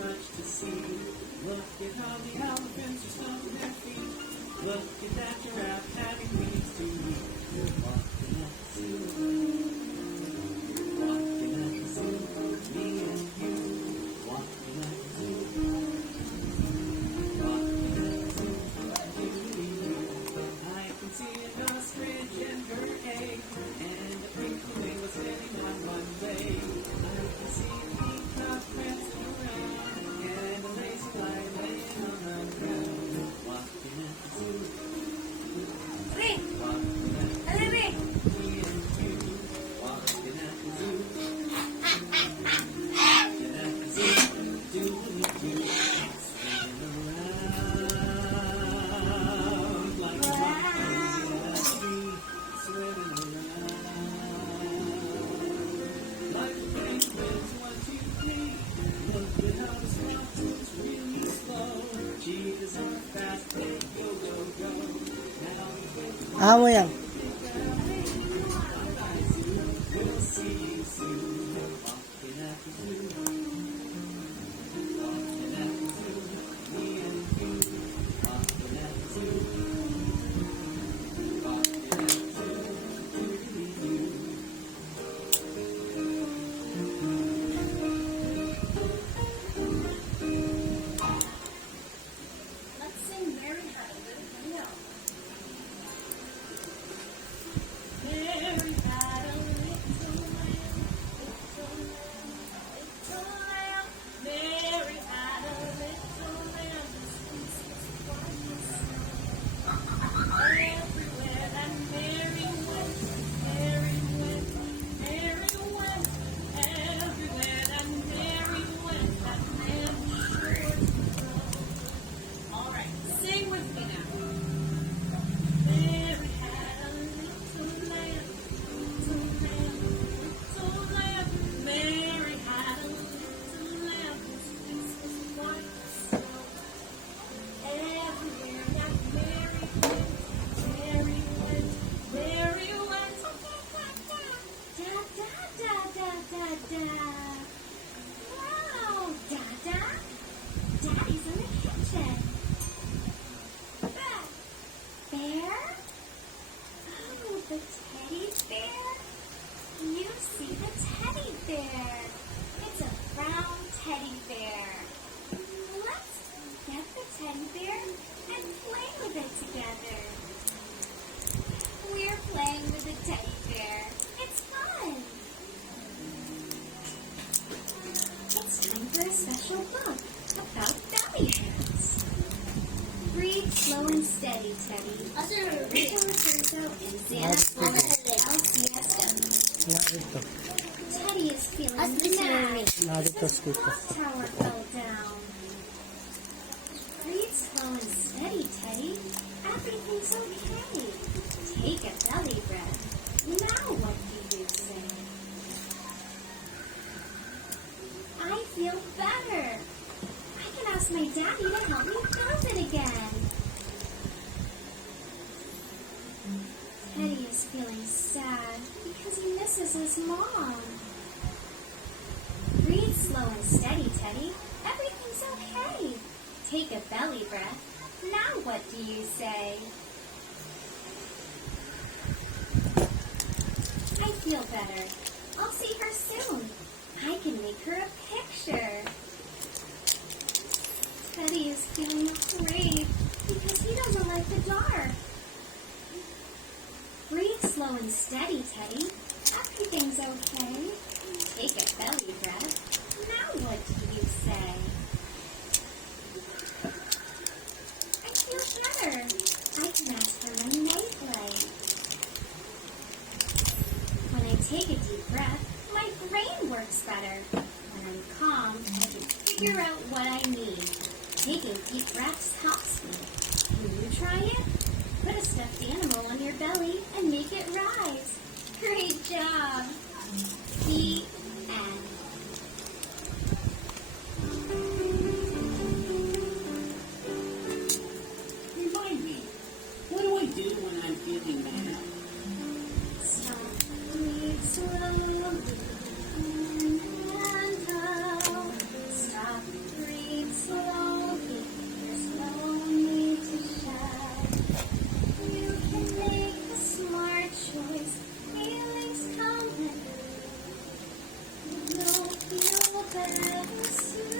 much to see. Look at all the elephants who stomp their feet. Look at that giraffe having wings to eat. You're walking at the zoo. Walking at the zoo. Me and you. Walking at the zoo. Walking at the zoo. I can see an ostrich and her egg, and a pink flamingo standing on one leg. I can see a peacock prancing around, and a lazy fly laying on the ground. Walking at the zoo. Walking at the zoo. Me and you. Walking at the zoo. Walking at the zoo. Do-do-do-do. Spinning around like a swimming around like the penguins, 1, 2, 3. Look at how the swan moves really slow. Cheetahs are fast, they go, go, go. Now Amo yan. we'll see you soon. Walking at the zoo. Walking at the zoo. Me and you. Walking at the zoo. Walking at the zoo. Do-do-do-do. Let's sing Mary Had a Little Lamb. Mary had a little lamb, little lamb. Mary had a little lamb, whose fleece was white as snow. Everywhere that Mary went, Mary went, Mary went. Everywhere that Mary went, that lamb was sure to grow. All right, sing with me now. Mary had a little lamb, little lamb, little lamb. Mary had a little lamb whose fleece was white as snow. Everywhere that Mary went, Mary went, Mary went. Da da da da da da. Wow, Dada. Daddy's in the kitchen. Bear? Oh, the teddy bear? You see the teddy bear. It's a brown teddy bear. Let's get the teddy bear and play with it together. We're playing with the teddy bear. It's fun. It's time for a special book about belly hairs. Read slow and steady, Teddy. Rico Roberto and Xana LCSW. Narito. Teddy is feeling mad. Narito His speaker. clock tower fell down. Read slow and steady, Teddy. Everything's okay. Take a belly breath. Now what do you say? I feel better. I can ask my daddy to help me build it again. Teddy is feeling sad because he misses his mom. Breathe slow and steady, Teddy. Everything's okay. Take a belly breath. Now what do you say? I feel better. I'll see her soon. I can make her a picture. Teddy is feeling afraid because he doesn't like the dark. Breathe slow and steady, Teddy. Everything's okay. Take a belly breath. Now what do you say? I feel better. I can ask for a night light. When I take a deep breath, my brain works better. When I'm calm, I can figure out what I need. Taking deep breaths helps me. Can you try it? Put a stuffed animal on your belly and make it rise. Great job. The end. Remind me, what do I do when I'm feeling bad? Stop, breathe slowly. Inhale. Stop, breathe. fell asleep.